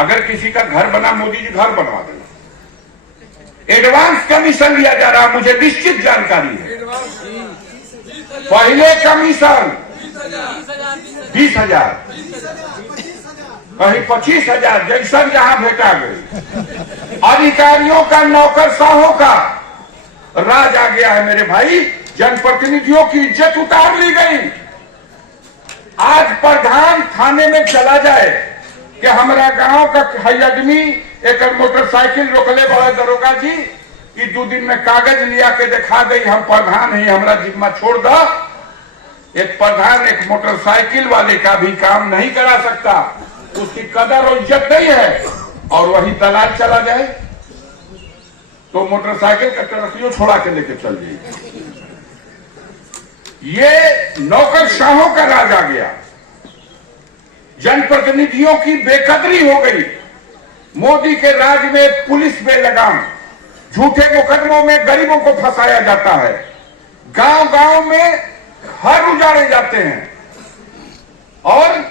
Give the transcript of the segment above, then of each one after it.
अगर किसी का घर बना, मोदी जी घर बनवा देना। एडवांस कमीशन लिया जा रहा, मुझे निश्चित जानकारी है। पहले कमीशन 20,000, कहीं 25,000, जैसा जहां भेटा गई। अधिकारियों का, नौकरशाहों का राज आ गया है मेरे भाई। जनप्रतिनिधियों की इज्जत उतार ली गई। आज प्रधान थाने में चला जाए कि हमारा गांव का है आदमी एक मोटरसाइकिल रोकले बड़े दरोगा जी कि 2 दिन में कागज लिया के दिखा दे, हम प्रधान ही, हमारा जिम्मा छोड़ दो। एक प्रधान एक मोटरसाइकिल वाले का भी काम नहीं करा सकता, उसकी कदर और इज्जत नहीं है। और वही दलाल चला जाए तो मोटरसाइकिल का टरकियों छोड़ा के लेके चल जाए। ये नौकरशाहों का राज आ गया। जनप्रतिनिधियों की बेकदरी हो गई। मोदी के राज में पुलिस बेलगाम, झूठे मुकदमों में गरीबों को फंसाया जाता है। गांव गांव में घर उजाड़े जाते हैं और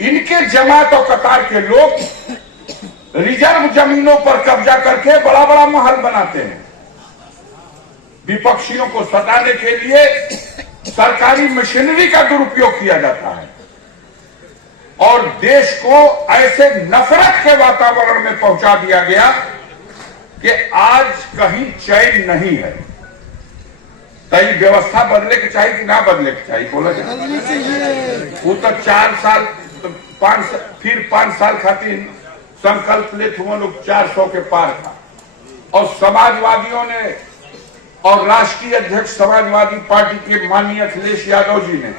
इनके जमात और कतार के लोग रिजर्व जमीनों पर कब्जा करके बड़ा बड़ा महल बनाते हैं। विपक्षियों को सताने के लिए सरकारी मशीनरी का दुरुपयोग किया जाता है और देश को ऐसे नफरत के वातावरण में पहुंचा दिया गया कि आज कहीं चैन नहीं है। तई व्यवस्था बदले के चाहिए कि ना बदले के चाहिए, बोला जाए। वो तो 4 साल, 5 साल खातिर संकल्प लेते हुए लोग 400 के पार था। और समाजवादियों ने और राष्ट्रीय अध्यक्ष समाजवादी पार्टी के माननीय अखिलेश यादव जी ने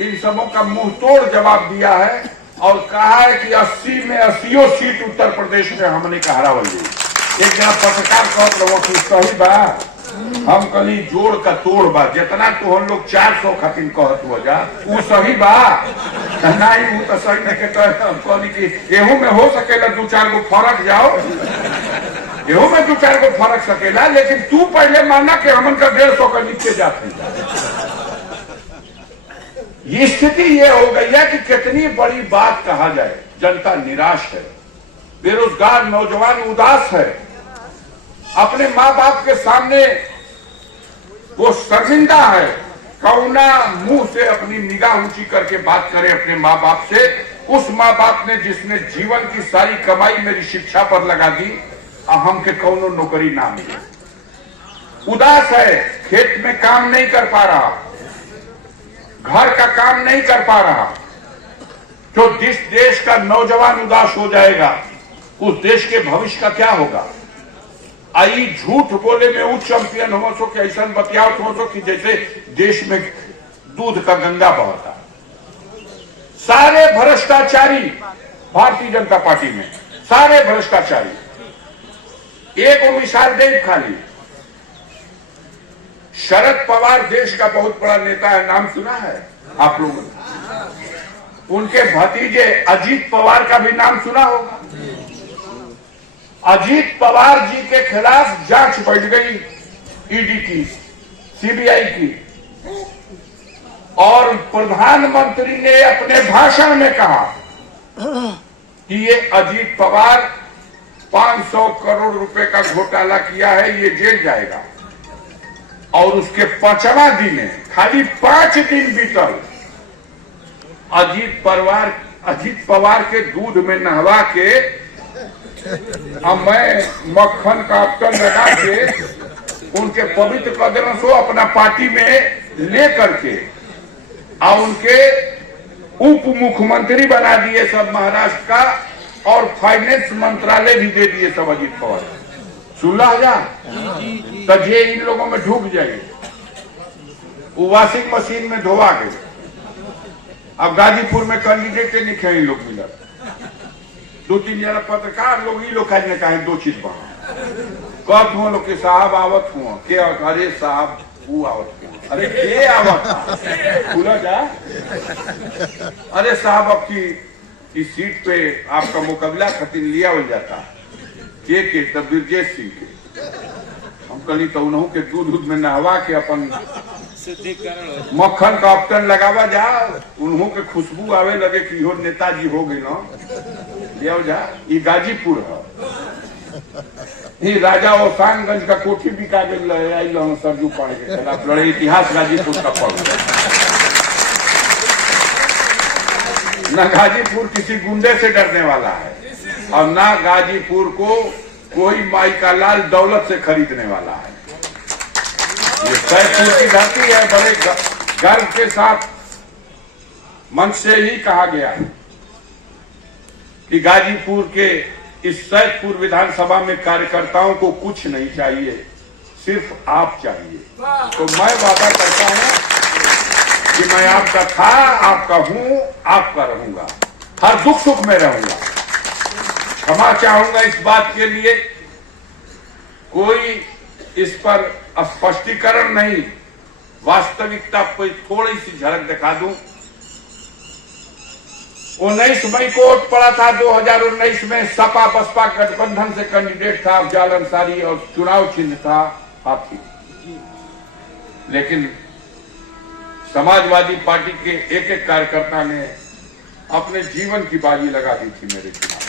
इन सबों का मुंह तोड़ जवाब दिया है और कहा है कि 80 में 80 सीट उत्तर प्रदेश में हमने का हरावल। एक जना पत्रकार कहत रहो कि सही बा, हम कली जोड़ का तोड़ बा, जितना तो हम लोग 400 खातिर कहत हो जा वो सही बा नहीं, वो तो सही नहीं कहते कि एहू में हो सकेला 2-4 गो फर्क जाओ, एहू में 2-4 गो फर्क सकेला, लेकिन तू पहले माना कि हमन का 150 का नीचे जाते। ये स्थिति ये हो गई है कि कितनी बड़ी बात कहा जाए। जनता निराश है, बेरोजगार नौजवान उदास है, अपने माँ बाप के सामने वो शर्मिंदा है। कौना मुंह से अपनी निगाह ऊंची करके बात करे अपने माँ बाप से, उस माँ बाप ने जिसने जीवन की सारी कमाई मेरी शिक्षा पर लगा दी, हम के कौनो नौकरी ना मिले। उदास है, खेत में काम नहीं कर पा रहा, घर का काम नहीं कर पा रहा। तो जिस देश का नौजवान उदास हो जाएगा उस देश के भविष्य का क्या होगा। आई झूठ बोले में वो चैंपियन हो सो कि ऐसा बतियाव हो सो कि जैसे देश में दूध का गंगा बहता। सारे भ्रष्टाचारी भारतीय जनता पार्टी में, सारे भ्रष्टाचारी। एक मिसाल दे खाली, शरद पवार देश का बहुत बड़ा नेता है, नाम सुना है आप लोगों ने? उनके भतीजे अजीत पवार का भी नाम सुना होगा। अजीत पवार जी के खिलाफ जांच बढ़ गई ईडी की, सीबीआई की, और प्रधानमंत्री ने अपने भाषण में कहा कि ये अजीत पवार 500 करोड़ रुपए का घोटाला किया है, ये जेल जाएगा। और उसके 5वां दिन है, खाली 5 दिन बीतल, अजीत पवार के दूध में नहवा के अब मैं मक्खन का अपटन लगा के उनके पवित्र कदमों को अपना पार्टी में ले करके और उनके उप मुख्यमंत्री बना दिए सब महाराष्ट्र का, और फाइनेंस मंत्रालय भी दे दिए सब अजीत पवार। 16,000 तो ये इन लोगों में ढूक जाएंगे, वो वॉशिंग मशीन में धोवा गए। अब गाजीपुर में कैंडिडेट नहीं खे लोग मिला, 2-3 जना पत्रकार लोग ही लोग ने कहा 2 चीज कहत हुआ लोग के साहब आवत हुआ के, अरे साहब वो आवत हुआ, अरे के आवत पूरा जा, अरे साहब आपकी इस सीट पे आपका मुकाबला खातिर लिया हो जाता के तब ब्रजेश सिंह के। हम कली तो उन्हों के दूध में नहवा के अपन मक्खन का अपटन लगावा जा, उन्हों के खुशबू आवे लगे कि हो नेताजी हो गए ना, देवजा ये गाजीपुर है, ये राजा ओसानगंज का कोठी बिका गई आई सरजू पढ़ के आप लड़े इतिहास गाजीपुर का पढ़। न गाजीपुर किसी गुंडे से डरने वाला है और ना गाजीपुर को कोई माई का लाल दौलत से खरीदने वाला है। ये सैदपुर की धरती है। बड़े गर्व के साथ मंच से ही कहा गया कि गाजीपुर के इस सैदपुर विधानसभा में कार्यकर्ताओं को कुछ नहीं चाहिए, सिर्फ आप चाहिए। तो मैं वादा करता हूं कि मैं आपका था, आपका हूं, आपका रहूंगा, हर दुख सुख में रहूंगा। क्षमा चाहूंगा इस बात के लिए, कोई इस पर स्पष्टीकरण नहीं, वास्तविकता पर थोड़ी सी झलक दिखा दूं। 19 मई को वोट पड़ा था 2019 में, सपा बसपा गठबंधन से कैंडिडेट था अफजाल अंसारी और चुनाव चिन्ह था हाथी। लेकिन समाजवादी पार्टी के एक एक कार्यकर्ता ने अपने जीवन की बाजी लगा दी थी मेरे चुनाव।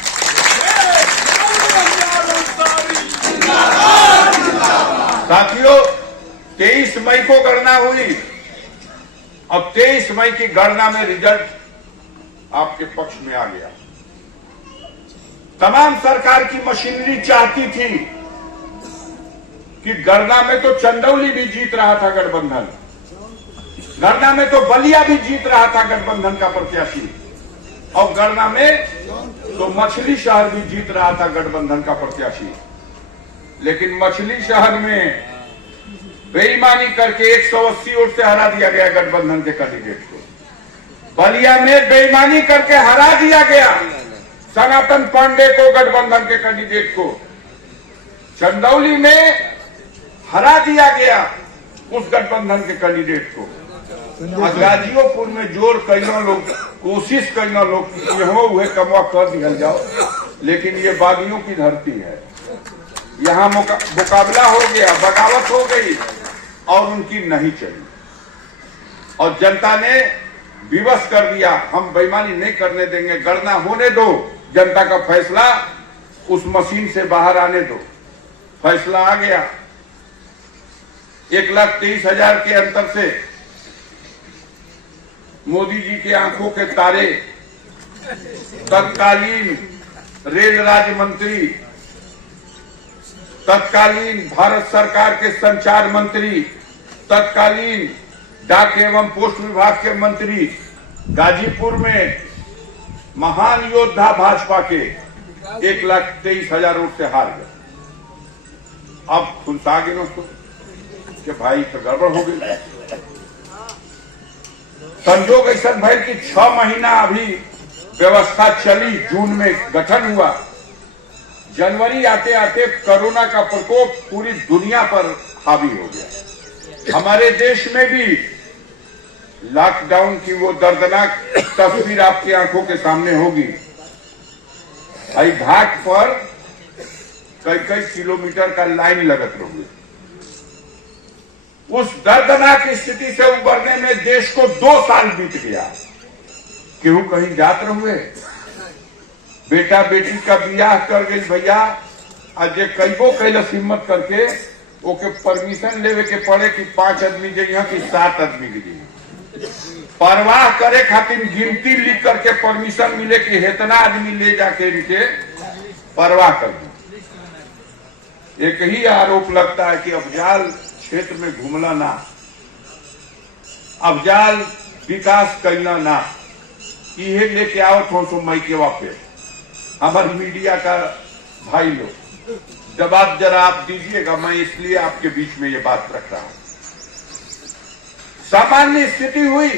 साथियों, 23 मई को गणना हुई और 23 मई की गणना में रिजल्ट आपके पक्ष में आ गया। तमाम सरकार की मशीनरी चाहती थी कि गणना में तो चंदौली भी जीत रहा था गठबंधन, गणना में तो बलिया भी जीत रहा था गठबंधन का प्रत्याशी, और गणना में तो मछली शहर भी जीत रहा था गठबंधन का प्रत्याशी। लेकिन मछली शहर में बेईमानी करके 180 वोट से हरा दिया गया गठबंधन के कैंडिडेट को। बलिया में बेईमानी करके हरा दिया गया सनातन पांडे को, गठबंधन के कैंडिडेट को। चंदौली में हरा दिया गया उस गठबंधन के कैंडिडेट को। गाजियोपुर में जोर कईनो लोग कोशिश कईनो लोग यहाँ हुए कमवा कर दिया जाओ, लेकिन ये बागियों की धरती है। यहाँ मुकाबला हो गया, बगावत हो गई और उनकी नहीं चली, और जनता ने विवश कर दिया, हम बेईमानी नहीं करने देंगे, गणना होने दो, जनता का फैसला उस मशीन से बाहर आने दो। फैसला आ गया, 1,23,000 के अंतर से मोदी जी के आंखों के तारे, तत्कालीन रेल राज्य मंत्री, तत्कालीन भारत सरकार के संचार मंत्री, तत्कालीन डाक एवं पोस्ट विभाग के मंत्री, गाजीपुर में महान योद्धा भाजपा के 1,23,000 वोट से हार गए। अब खुलसा गए उसको कि भाई तो गड़बड़ हो गई। संजोग ऐसा भाई कि 6 महीना अभी व्यवस्था चली, जून में गठन हुआ, जनवरी आते आते कोरोना का प्रकोप पूरी दुनिया पर हावी हो गया। हमारे देश में भी लॉकडाउन की वो दर्दनाक तस्वीर आपकी आंखों के सामने होगी। भाई घाट पर कई कई किलोमीटर का लाइन लगत रही। उस दर्दनाक स्थिति से उबरने में देश को 2 साल बीत गया। केहू कहीं जात रहुए, बेटा बेटी का बियाह कर गई भैया, आज कईबो कैलस हिम्मत करके ओके परमिशन लेवे के पड़े कि 5 आदमी जगह कि 7 आदमी की परवाह करे खातिर गिनती लिख करके परमिशन मिले कि इतना आदमी ले जाके इनके परवाह कर दो। एक ही आरोप लगता है कि अफजाल क्षेत्र में घूमला ना, अफजाल विकास करना ना, ये लेके आओ थोड़ा मई के वापस। हमारे मीडिया का भाई लोग जवाब जरा आप दीजिएगा, मैं इसलिए आपके बीच में ये बात रख रहा हूं। सामान्य स्थिति हुई,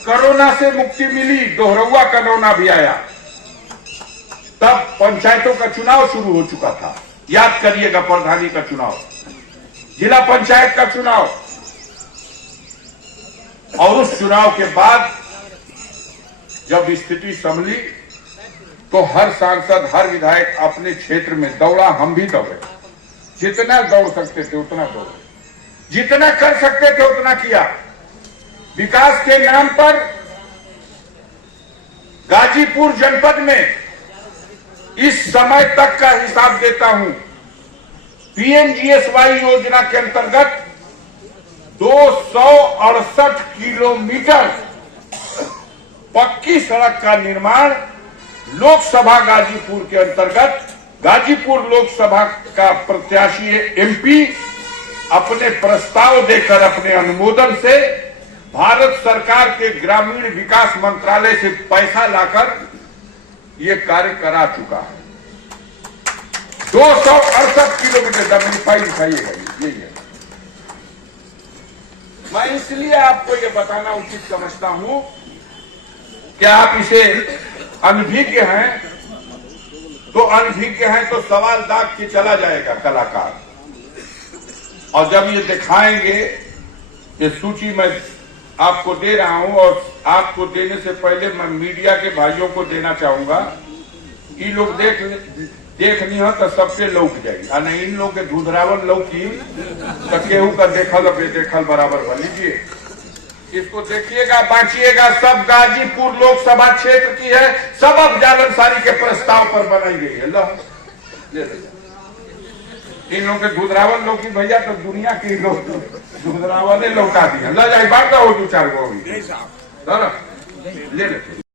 कोरोना से मुक्ति मिली, दोहरौआ कोरोना भी आया, तब पंचायतों का चुनाव शुरू हो चुका था। याद करिएगा, प्रधानी का चुनाव, जिला पंचायत का चुनाव, और उस चुनाव के बाद जब स्थिति संभली तो हर सांसद, हर विधायक अपने क्षेत्र में दौड़ा। हम भी दौड़े, जितना दौड़ सकते थे उतना दौड़े, जितना कर सकते थे उतना किया। विकास के नाम पर गाजीपुर जनपद में इस समय तक का हिसाब देता हूं। पीएमजीएसवाई योजना के अंतर्गत 268 किलोमीटर पक्की सड़क का निर्माण लोकसभा गाजीपुर के अंतर्गत, गाजीपुर लोकसभा का प्रत्याशी एमपी अपने प्रस्ताव देकर, अपने अनुमोदन से भारत सरकार के ग्रामीण विकास मंत्रालय से पैसा लाकर ये कार्य करा चुका है। 268 किलोमीटर का फाइल दिखाइएगा, यही है। मैं इसलिए आपको ये बताना उचित समझता हूं कि आप इसे अनभिज्ञ हैं, तो सवाल दाग के चला जाएगा कलाकार। और जब ये दिखाएंगे, ये सूची मैं आपको दे रहा हूं, और आपको देने से पहले मैं मीडिया के भाइयों को देना चाहूंगा। ये लोग देखनी हो तो सबसे लौक जाएगी, और नहीं इन लोग के धुधरावल लौकी तो केहू का देखल अब देखल बराबर बन लीजिए। इसको देखिएगा, बांटिएगा। सब गाजीपुर लोकसभा क्षेत्र की है, सब अब जालनसारी के प्रस्ताव पर बनाई गई है। लो ले लो। इन लोग के धुधरावल लोग की भैया तो दुनिया के लोग धुधरावले लौका दिया। ला जाए बांटा हो 2-4 गो ले ले।